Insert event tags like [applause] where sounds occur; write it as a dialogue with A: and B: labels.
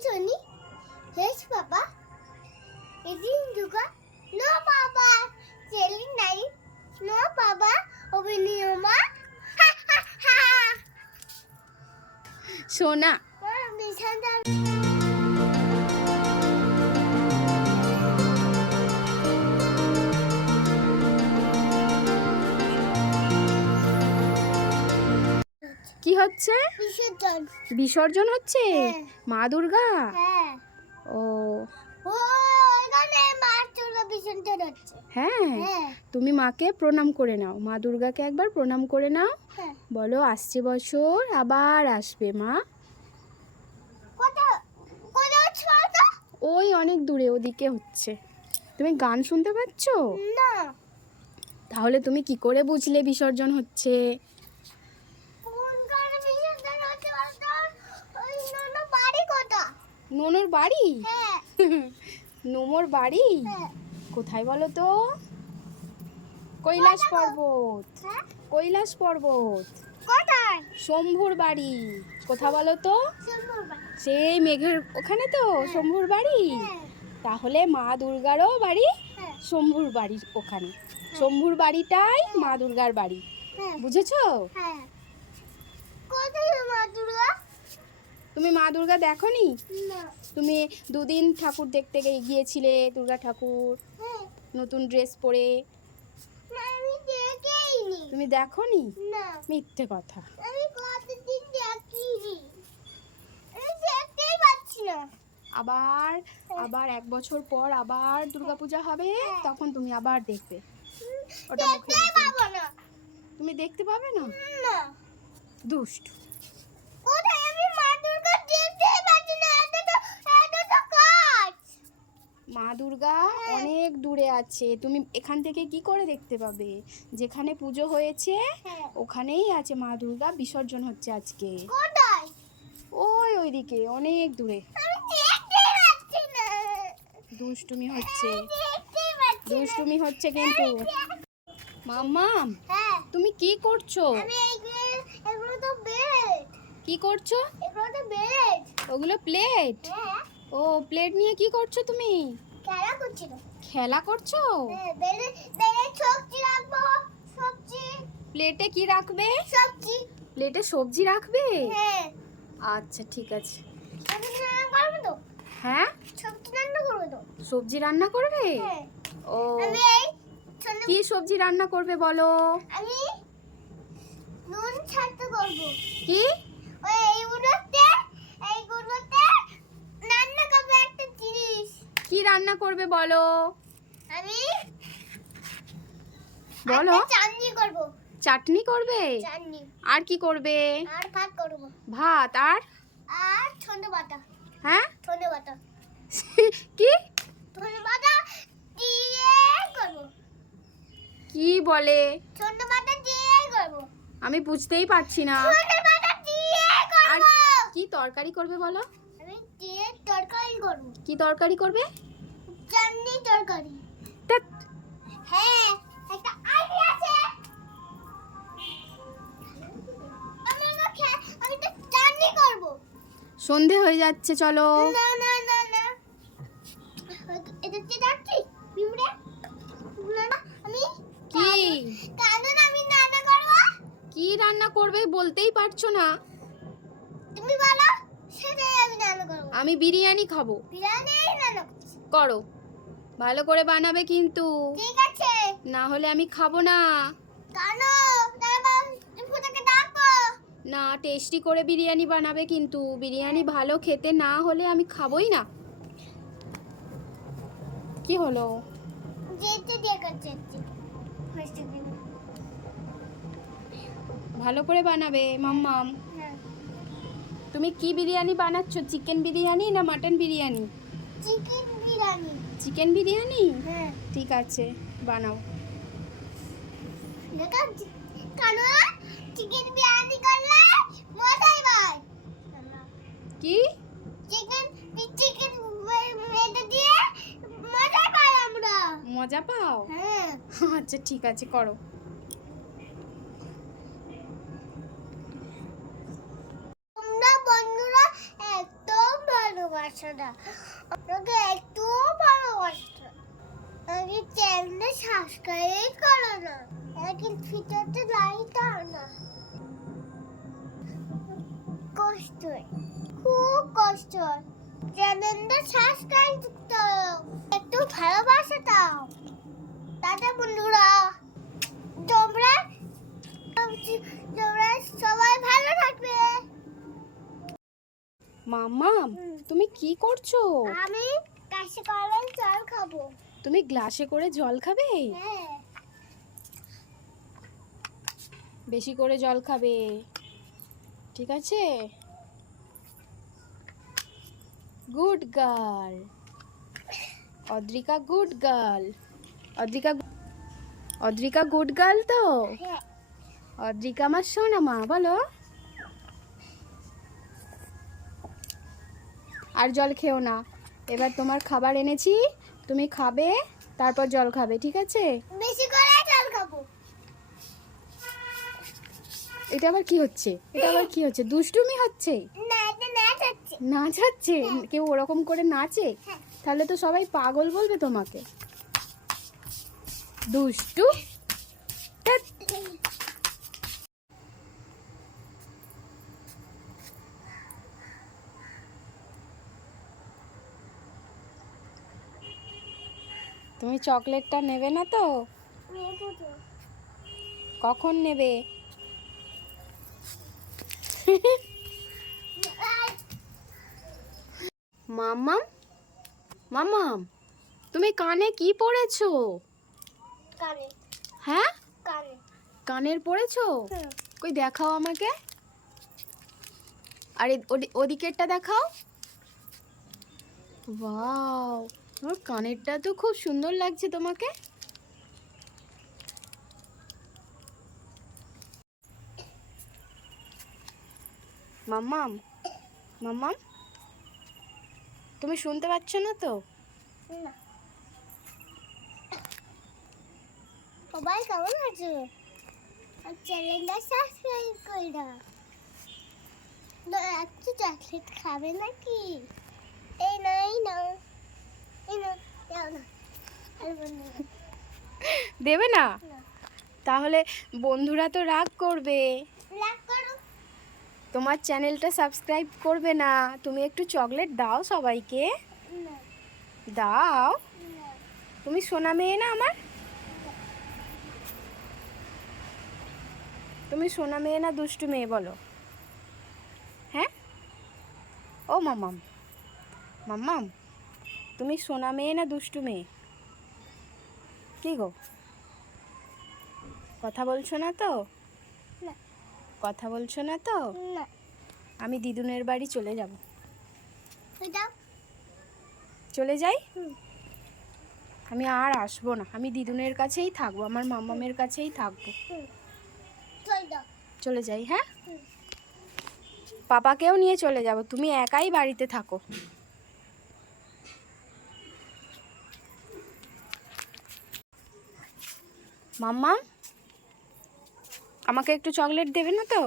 A: Tony. Yes, Papa. Is it Duga? No, Papa. Jelly night. No, Papa. Open your mouth. Ha ha ha.
B: Sona.
A: Mom,
B: হচ্ছে?
A: বিসর্জন।
B: হচ্ছে?
A: হ্যাঁ।
B: মা দুর্গা?
A: হ্যাঁ।
B: ও। হ্যাঁ।
A: হ্যাঁ।
B: তুমি মাকে প্রণাম করে নাও। মা দুর্গাকে একবার প্রণাম করে নাও। বলো আসছে বছর আবার আসবে মা। ওই অনেক দূরে ওদিকে হচ্ছে। তুমি গান শুনতে পাচ্ছ?
A: না।
B: তাহলে তুমি কি করে বুঝলে বিসর্জন হচ্ছে
A: কোন কারণে বিসর্জন হচ্ছে বলতো ওই নন বাড়ি কোথা
B: নোনোর বাড়ি?
A: হ্যাঁ।
B: নোমর বাড়ি?
A: হ্যাঁ।
B: কোথায় বলো তো? কৈলাস পর্বত।
A: হ্যাঁ।
B: কৈলাস পর্বত। শম্ভুর বাড়ি। কোথা বলো তো? সেই মেঘের ওখানে তো শম্ভুর বাড়ি? তাহলে মা দুর্গারও বাড়ি শম্ভুর বাড়ির ওখানে। শম্ভুর বাড়িটাই মা দুর্গার বাড়ি। বুঝেছ?
A: কোথায় মা দুর্গা?
B: তুমি মা দুর্গা দেখো
A: নি।
B: তুমি দুদিন ঠাকুর দেখতে গিয়েছিলে দুর্গা ঠাকুর?
A: হ্যাঁ।
B: নতুন ড্রেস পরে? তুমি দেখনি?
A: না।
B: মিথ্যে কথা।
A: পাচ্ছি না।
B: আবার আবার এক বছর পর আবার দুর্গাপূজা হবে তখন তুমি আবার দেখবে। ওটা মুখে তুমি দেখতে পাবে না। দুষ্ট
A: কোথায় আমি মা দুর্গা দেখতেই পাচ্ছি না এত তো এত তো কাজ
B: মা দুর্গা অনেক দূরে আছে। তুমি এখান থেকে কি করে দেখতে পাবে? যেখানে পুজো হয়েছে
A: হ্যাঁ।
B: ওখানেই আছে মা দুর্গা বিসর্জন হচ্ছে আজকে। ওই ওইদিকে অনেক দূরে। দুষ্টুমি হচ্ছে। দুষ্টুমি হচ্ছে কিন্তু। মাম্মাম
A: হ্যাঁ।
B: তুমি কি করছ? কি করছ? ওগুলো প্লেট
A: হ্যাঁ।
B: ও প্লেট নিয়ে কি করছ তুমি?
A: খেলা করছিল।
B: খেলা করছ?
A: হ্যাঁ বেডে বেডে সবজি রাখব সবজি।
B: প্লেটে কি রাখবে?
A: সবজি।
B: প্লেটে সবজি রাখবে?
A: হ্যাঁ।
B: আচ্ছা ঠিক আছে।
A: আমি রান্না করব তো?
B: হ্যাঁ?
A: সবজি রান্না করব তো?
B: সবজি রান্না করবে?
A: হ্যাঁ।
B: ও। কি সবজি রান্না করবে বলো?
A: আমি নুন ছাড়তে করব
B: কি
A: ওই এইগুলোতে এইগুলোতে রান্না করব একটা জিনিস
B: কি রান্না করবে বলো।
A: আমি
B: বলো।
A: চাটনি করব।
B: চাটনি করবে?
A: চাটনি।
B: আর কি করবে?
A: আর ভাত করব।
B: ভাত আর?
A: আর ছোট বাটা
B: হ্যাঁ?
A: ছোট বাটা [laughs]
B: কি?
A: ছোট বাটা দিয়ে করব।
B: কি বলে?
A: ছোট বাটা দিয়ে করব।
B: আমি বুঝতেই পারছি না।
A: ছোট বাটা দিয়ে
B: আর
A: করব
B: কি তরকারি করবে বলো?
A: আমি দিয়ে তরকারি করব।
B: কি তরকারি করবে?
A: চাটনি তরকারি। হ্যাঁ একটা আইডিয়া আছে। আমি তো চাটনি করব।
B: সন্ধে হয়ে যাচ্ছে চলো।
A: না না না না। এটা কি যাচ্ছি পিমড়ে না না আমি
B: কি?
A: কারণ আমি রান্না করব।
B: কি রান্না করবে বলতেই পারছ না।
A: তুমি বলো সেটাই আমি রান্না করব।
B: আমি বিরিয়ানি খাব।
A: বিরিয়ানি রান্না
B: করো। ভালো করে বানাবে কিন্তু।
A: ঠিক আছে।
B: না হলে আমি খাব না।
A: কেন?
B: না টেস্টি করে বিরিয়ানি বানাবে কিন্তু। বিরিয়ানি ভালো খেতে না হলে আমি খাবোই না। কি হলো? ভালো করে বানাবে মাম্মাম।
A: হ্যাঁ।
B: তুমি কি বিরিয়ানি বানাচ্ছো? চিকেন বিরিয়ানি না mutton biryani?
A: Chicken biryani.
B: Chicken biryani?
A: হ্যাঁ।
B: ঠিক আছে বানাও।
A: চিকেন বিরিয়ানি করলে মজাই
B: কি?
A: চিকেন চিকেন দিয়ে মজাই পাই আমরা।
B: মজা পাও?
A: হ্যাঁ।
B: আচ্ছা ঠিক আছে করো।
A: তোমরা বন্ধুরা একদম ভালো ভালোবাসে না। আমাকে একটু ভালোবাসে না আমাকে চ্যানেলে করো না ভিডিওতে লাইক দাও না। কষ্ট খুব কষ্ট। চ্যানেলটা সাবস্ক্রাইব দাও একটু ভালোবাসা দাও। দাদা বন্ধুরা তোমরা তোমরা সবাই ভালো থাকবে।
B: মাম্মাম তুমি কি করছ?
A: আমি কাশি কলের জল খাব।
B: তুমি গ্লাসে করে জল খাবে?
A: হ্যাঁ।
B: বেশি করে জল খাবে। ঠিক আছে? Good girl. Adrika good girl. Adrika Adrika good girl তো?
A: হ্যাঁ।
B: অদ্রিকা আমার শোনা মা বলো। আর জল খেও না। এবার তোমার খাবার এনেছি তুমি খাবে তারপর জল খাবে ঠিক আছে?
A: বেশি করে জল খাব।
B: এটা আবার কি হচ্ছে? এটা আবার কি হচ্ছে? দুষ্টুমি হচ্ছে? নাচ হচ্ছে কেউ ওরকম করে নাচে?
A: হ্যাঁ।
B: তাহলে তো সবাই পাগল বলবে তোমাকে। দুষ্টু? তুমি চকলেটটা নেবে না তো? কখন নেবে?
A: আই,
B: মাম্মাম? মাম্মাম তুমি কানে কি পড়েছো?
A: কানে।
B: হ্যাঁ?
A: কানে।
B: কানের পড়েছো। কই দেখাও আমাকে। আর ওদিকেরটা দেখাও। ওয়াও। তোমার কানেরটা তো খুব সুন্দর লাগছে তোমাকে। মাম্মাম মাম্মাম তুমি শুনতে পাচ্ছ না তো?
A: সবাই কেমন আছো? চ্যানেলটা সাবস্ক্রাইব করে না, একটু চকলেট খাবে নাকি? এই না এই না।
B: দেবে না। তাহলে বন্ধুরা তো রাগ করবে। তোমার চ্যানেলটা সাবস্ক্রাইব করবে না। তুমি একটু চকলেট দাও সবাইকে। দাও। তুমি সোনা মেয়ে না আমার? তুমি সোনা মেয়ে না দুষ্টু মেয়ে বলো। হ্যাঁ? ও মামাম মাম্মাম? তুমি সোনা মেয়ে না দুষ্টু মেয়ে? কি গো? কথা বলছো না তো? কথা বলছো না তো? আমি দিদুনের বাড়ি চলে যাব। চলে যাই? আমি আর আসব না। আমি দিদুনের কাছেই থাকব আমার মামামের কাছেই থাকব।
A: চল
B: যাই হ্যাঁ। পাপাকেও নিয়ে চলে যাব। তুমি একাই বাড়িতে থাকো। মাম্মা আমাকে একটু চকলেট দেবে না তো?